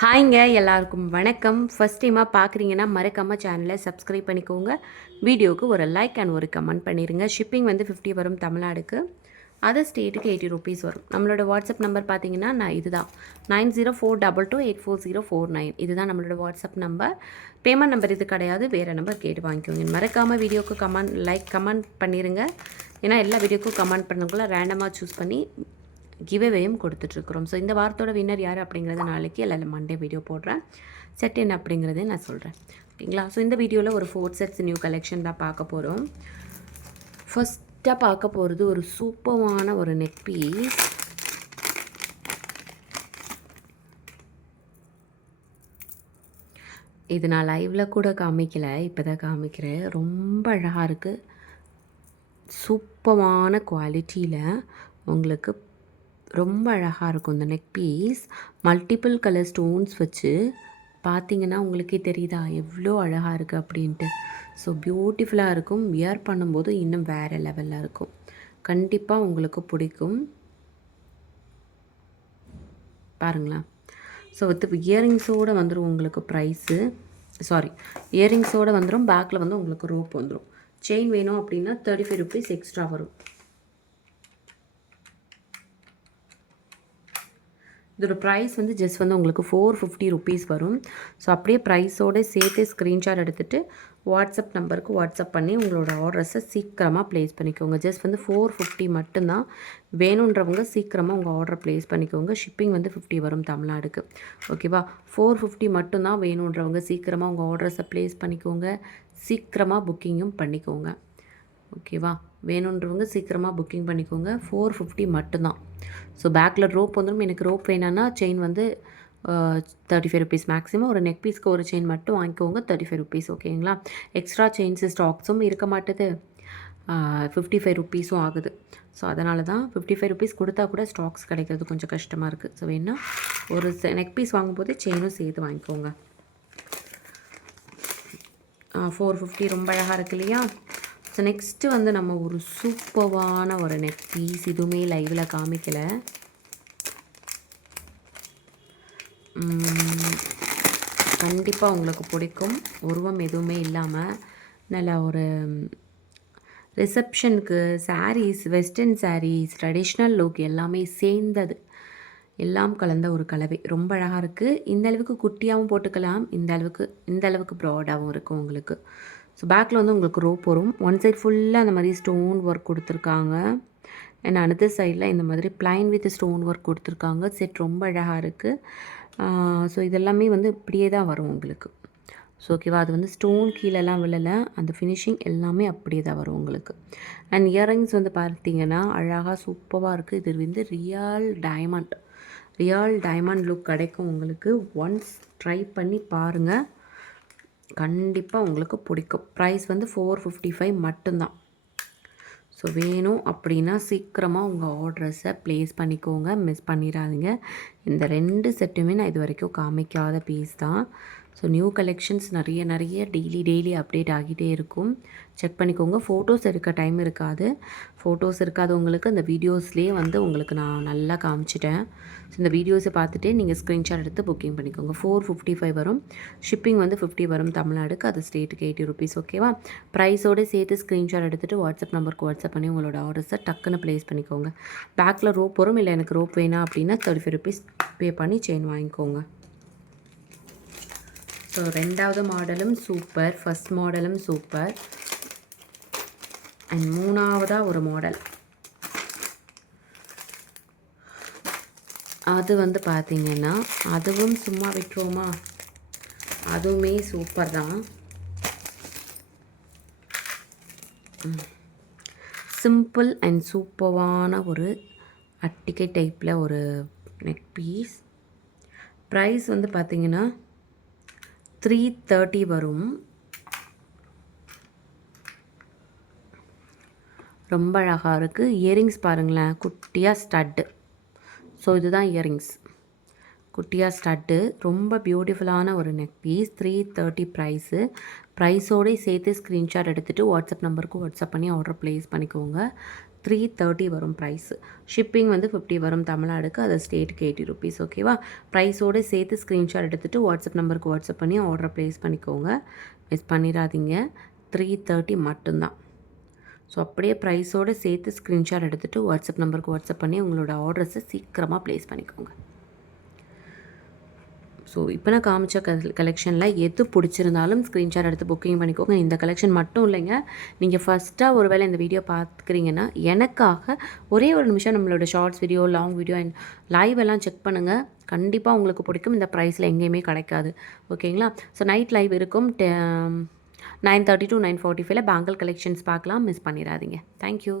ஹாய்ங்க எல்லாருக்கும் வணக்கம். ஃபஸ்ட் டைமாக பார்க்குறீங்கன்னா மறக்காமல் சேனலை சப்ஸ்கிரைப் பண்ணிக்கோங்க. வீடியோவுக்கு ஒரு லைக் அண்ட் ஒரு கமெண்ட் பண்ணிடுங்க. ஷிப்பிங் வந்து 50 வரும் தமிழ்நாடுக்கு. அதர் ஸ்டேட்டுக்கு 80 ருபீஸ் வரும். நம்மளோட வாட்ஸ்அப் நம்பர் பார்த்தீங்கன்னா இதுதான் 9042284049. இதுதான் நம்மளோட வாட்ஸ்அப் நம்பர். பேமெண்ட் நம்பர் இது கிடையாது, வேறு நம்பர் கேட்டு வாங்கிக்கோங்க. மறக்காமல் வீடியோவுக்கு கமெண்ட் பண்ணிடுங்க. ஏன்னா எல்லா வீடியோக்கும் கமெண்ட் பண்ணக்குள்ள ரேண்டமாக சூஸ் பண்ணி கிவ்அவேயும் கொடுத்துட்ருக்குறோம். ஸோ இந்த வாரத்தோட வின்னர் யார் அப்படிங்கிறத நாளைக்கு இல்லை மண்டே வீடியோ போடுறேன். செட் என்ன அப்படிங்கிறதே நான் சொல்கிறேன். ஓகேங்களா? ஸோ இந்த வீடியோவில் ஒரு 4 செட்ஸ் நியூ கலெக்ஷன் தான் பார்க்க போகிறோம். ஃபஸ்ட்டாக பார்க்க போகிறது ஒரு சூப்பரான ஒரு நெக் பீஸ். இது நான் லைவில் கூட காமிக்கலை, இப்போ தான் காமிக்கிறேன். ரொம்ப அழகாக இருக்குது. சூப்பரான குவாலிட்டியில் உங்களுக்கு ரொம்ப அழகாக இருக்கும் இந்த neck piece. Multiple colour stones வச்சு பார்த்திங்கன்னா உங்களுக்கே தெரியுதா எவ்வளோ அழகாக இருக்குது அப்படின்ட்டு. ஸோ பியூட்டிஃபுல்லாக இருக்கும். வியர் பண்ணும்போது இன்னும் வேறு லெவலில் இருக்கும். கண்டிப்பாக உங்களுக்கு பிடிக்கும். பாருங்களேன். ஸோ வித் இயரிங்ஸோடு வந்துடும் உங்களுக்கு ப்ரைஸு. இயரிங்ஸோடு வந்துடும். பேக்கில் வந்து உங்களுக்கு ரோப் வந்துடும். செயின் வேணும் அப்படின்னா 35 ருபீஸ் எக்ஸ்ட்ரா வரும். இதோட ப்ரைஸ் வந்து ஜஸ்ட் வந்து உங்களுக்கு 450 ருபீஸ் வரும். ஸோ அப்படியே ப்ரைஸோடு சேர்த்து ஸ்க்ரீன்ஷாட் எடுத்துகிட்டு வாட்ஸ்அப் நம்பருக்கு வாட்ஸ்அப் பண்ணி உங்களோட ஆர்டர்ஸை சீக்கிரமாக ப்ளேஸ் பண்ணிக்கோங்க. ஜஸ்ட் வந்து 450 மட்டும்தான். வேணுன்றவங்க சீக்கிரமாக உங்கள் ஆர்டரை ப்ளேஸ் பண்ணிக்கோங்க. ஷிப்பிங் வந்து 50 வரும் தமிழ்நாடுக்கு. ஓகேவா? 450 மட்டும்தான். வேணுன்றவங்க சீக்கிரமாக உங்கள் ஆர்டர்ஸை ப்ளேஸ் பண்ணிக்கோங்க. சீக்கிரமாக புக்கிங்கும் பண்ணிக்கோங்க. ஓகேவா? வேணுன்றவங்க சீக்கிரமாக புக்கிங் பண்ணிக்கோங்க. 450 மட்டும்தான். ஸோ பேக்கில் ரோப் வந்துடும். எனக்கு ரோப் வேணும்னா செயின் வந்து 35 ருபீஸ் மேக்ஸிமம். ஒரு நெக் பீஸ்க்கு ஒரு செயின் மட்டும் வாங்கிக்கோங்க, 35 ருபீஸ். ஓகேங்களா? எக்ஸ்ட்ரா செயின்ஸு ஸ்டாக்ஸும் இருக்க மாட்டுது. 55 ருபீஸும் ஆகுது. ஸோ அதனால தான் 55 ருபீஸ் கொடுத்தா கூட ஸ்டாக்ஸ் கிடைக்கிறது கொஞ்சம் கஷ்டமாக இருக்குது. ஸோ வேணா ஒரு நெக் பீஸ் வாங்கும்போது செயினும் சேர்த்து வாங்கிக்கோங்க. 450 ரொம்ப அழகாக இருக்கு இல்லையா? ஸோ நெக்ஸ்ட்டு வந்து நம்ம ஒரு சூப்பரான ஒரு நெக் பீஸ். இதுவுமே லைவில் காமிக்கலை. கண்டிப்பாக உங்களுக்கு பிடிக்கும். உருவம் எதுவுமே இல்லாமல் நல்லா ஒரு ரிசப்ஷனுக்கு saris, western saris, traditional look எல்லாமே சேர்ந்தது, எல்லாம் கலந்த ஒரு கலவை. ரொம்ப அழகாக இருக்குது. இந்த அளவுக்கு குட்டியாகவும் போட்டுக்கலாம், இந்த அளவுக்கு ப்ராடாகவும் இருக்கும் உங்களுக்கு. ஸோ பேக்கில் வந்து உங்களுக்கு ரோப் வரும். ஒன் சைட் ஃபுல்லாக அந்த மாதிரி ஸ்டோன் ஒர்க் கொடுத்துருக்காங்க. அண்ட் அனதர் சைடில் இந்த மாதிரி பிளைன் வித் ஸ்டோன் ஒர்க் கொடுத்துருக்காங்க. செட் ரொம்ப அழகாக இருக்குது. ஸோ இதெல்லாமே வந்து இப்படியே தான் வரும் உங்களுக்கு. ஸோ ஓகேவா? அது வந்து ஸ்டோன் கீழெல்லாம் விழலை. அந்த ஃபினிஷிங் எல்லாமே அப்படியே தான் வரும் உங்களுக்கு. அண்ட் இயரிங்ஸ் வந்து பார்த்திங்கன்னா அழகாக சூப்பராக இருக்குது. இது வந்து ரியல் டைமண்ட் லுக் கிடைக்கும் உங்களுக்கு. ஒன்ஸ் ட்ரை பண்ணி பாருங்கள், கண்டிப்பாக உங்களுக்கு பிடிக்கும். ப்ரைஸ் வந்து 455 மட்டும்தான். ஸோ வேணும் அப்படின்னா சீக்கிரமாக உங்கள் ஆர்டர்ஸை ப்ளேஸ் பண்ணிக்கோங்க, மிஸ் பண்ணிடாதீங்க. இந்த 2 செட்டுமே நான் இது வரைக்கும் காமிக்காத பீஸ் தான். ஸோ நியூ கலெக்ஷன்ஸ் நிறைய டெய்லி அப்டேட் ஆகிட்டே இருக்கும். செக் பண்ணிக்கோங்க. ஃபோட்டோஸ் எடுக்க டைம் இருக்காது. ஃபோட்டோஸ் இருக்காதவங்களுக்கு இந்த வீடியோஸ்லேயே வந்து உங்களுக்கு நான் நல்லா காமிச்சிட்டேன். ஸோ இந்த வீடியோஸை பார்த்துட்டு நீங்கள் ஸ்க்ரீன்ஷாட் எடுத்து புக்கிங் பண்ணிக்கோங்க. 455 வரும். ஷிப்பிங் வந்து 50 வரும் தமிழ்நாடுக்கு. அது ஸ்டேட்டுக்கு 80 ருபீஸ். ஓகேவா? ப்ரைஸோடு சேர்த்து ஸ்க்ரீன்ஷாட் எடுத்துகிட்டு வாட்ஸ்அப் நம்பருக்கு வாட்ஸ்அப் பண்ணி உங்களோட ஆர்டர்ஸை டக்குன்னு ப்ளேஸ் பண்ணிக்கோங்க. பேக்கில் ரோப் வரும். இல்லை எனக்கு ரோப் வேணாம் அப்படின்னா 35 ருபீஸ் பே பண்ணி செயின் வாங்கிக்கோங்க. ஸோ 2வது மாடலும் சூப்பர், ஃபஸ்ட் மாடலும் சூப்பர். அண்ட் 3வதாக ஒரு மாடல். அது வந்து பார்த்திங்கன்னா அதுவும் சும்மா விட்டுருவோமா? அதுவுமே சூப்பர் தான். சிம்பிள் அண்ட் சூப்பரான ஒரு அட்டிகை டைப்பில் ஒரு நெக் பீஸ். ப்ரைஸ் வந்து பார்த்திங்கன்னா 330 வரும். ரொம்ப அழகாக இருக்குது. இயரிங்ஸ் பாருங்களேன், குட்டியாக ஸ்டட்டு. ஸோ இதுதான் இயரிங்ஸ், குட்டியாக ஸ்டட்டு. ரொம்ப பியூட்டிஃபுல்லான ஒரு நெக் பீஸ். 330 ப்ரைஸோடு சேர்த்து ஸ்க்ரீன்ஷாட் எடுத்துகிட்டு வாட்ஸ்அப் நம்பருக்கு வாட்ஸ்அப் பண்ணி ஆர்டர் ப்ளேஸ் பண்ணிக்கோங்க. 330 வரும் ப்ரைஸு. ஷிப்பிங் வந்து 50 வரும் தமிழ்நாடுக்கு, அது ஸ்டேட்டுக்கு 80 ருபீஸ். ஓகேவா? ப்ரைஸோடு சேர்த்து ஸ்க்ரீன்ஷாட் எடுத்துகிட்டு வாட்ஸ்அப் நம்பருக்கு வாட்ஸ்அப் பண்ணி ஆர்டரை ப்ளேஸ் பண்ணிக்கோங்க. மிஸ் பண்ணிடாதீங்க. 330 மட்டும்தான். ஸோ அப்படியே ப்ரைஸோடு சேர்த்து ஸ்க்ரீன்ஷாட் எடுத்துகிட்டு வாட்ஸ்அப் நம்பருக்கு வாட்ஸ்அப் பண்ணி உங்களோட ஆர்டர்ஸை சீக்கிரமாக ப்ளேஸ் பண்ணிக்கோங்க. ஸோ இப்போ நான் காமிச்ச கலெக்ஷனில் எது பிடிச்சிருந்தாலும் ஸ்க்ரீன்ஷாட் எடுத்து புக்கிங் பண்ணிக்கோங்க. இந்த கலெக்ஷன் மட்டும் இல்லைங்க, நீங்கள் ஃபஸ்ட்டாக ஒரு வேளை இந்த வீடியோ பார்த்துக்கிறீங்கன்னா எனக்காக ஒரே ஒரு நிமிஷம் நம்மளோட shorts video, long video and live எல்லாம் செக் பண்ணுங்கள். கண்டிப்பாக உங்களுக்கு பிடிக்கும். இந்த ப்ரைஸில் எங்கேயுமே கிடைக்காது. ஓகேங்களா? ஸோ நைட் லைவ் இருக்கும் 9:30 to 9:45 பேங்கிள் கலெக்ஷன்ஸ் பார்க்கலாம். மிஸ் பண்ணிடாதீங்க. தேங்க்யூ.